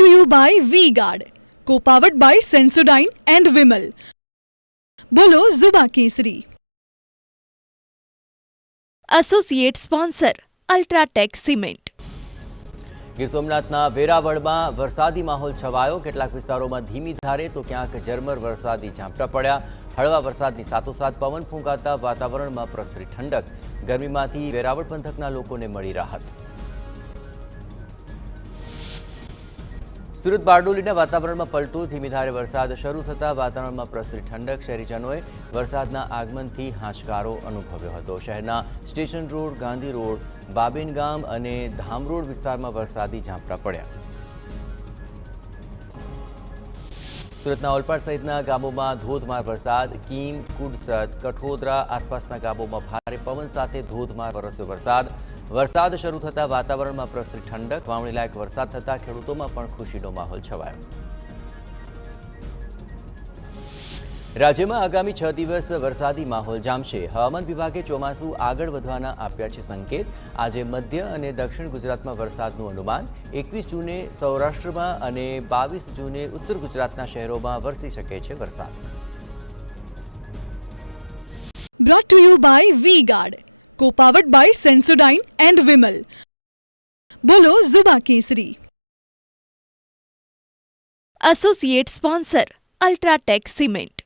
Brought to you by Vega, powered by Sensodyne and Vinyl. Grow ZFC. Associate sponsor UltraTech cement. Gir સોમનાથના વેરાવળમાં વરસાદી માહોલ છવાયો. કેટલાક વિસ્તારોમાં ધીમી ધારે તો ક્યાંક ઝરમર વરસાદી ઝાપટા પડ્યા. હળવા વરસાદની સાથોસાથ પવન ફૂંકાતા વાતાવરણમાં પ્રસરી ઠંડક. ગરમીમાંથી વેરાવળ પંથકના લોકોને મળી રાહત. સુરત બારડોલીના વાતાવરણમાં પલટો. ધીમી ધારે વરસાદ શરૂ થતાં વાતાવરણમાં પ્રસરી ઠંડક. શહેરીજનોએ વરસાદના આગમનથી હાશકારો અનુભવ્યો હતો. શહેરના સ્ટેશન રોડ, ગાંધી રોડ, બાબેન ગામ અને ધામરોડ વિસ્તારમાં વરસાદી ઝાપટા પડ્યા. સુરતના ઓલપાડ સહિતના ગામોમાં ધોધમાર વરસાદ. કીમ, કુડસદ, કઠોદરા આસપાસના ગામોમાં ભારે પવન સાથે ધોધમાર વરસ્યો વરસાદ. વરસાદ શરૂ થતાં વાતાવરણમાં પ્રસરી ઠંડક. વાવણી લાયક વરસાદ થતાં ખેડૂતોમાં પણ ખુશીનો માહોલ છવાયો. રાજ્યમાં આગામી 6 દિવસ વરસાદી માહોલ જામશે. હવામાન વિભાગે ચોમાસું આગળ વધવાના આપ્યા છે સંકેત. આજે મધ્ય અને દક્ષિણ ગુજરાતમાં વરસાદનું અનુમાન. 21 જૂને સૌરાષ્ટ્રમાં અને 22 જૂને ઉત્તર ગુજરાતના શહેરોમાં વરસી શકે છે વરસાદ. Brought to you by Vega, powered by Sensodyne and Vinyl. Grow ZFC. Associate sponsor UltraTech cement.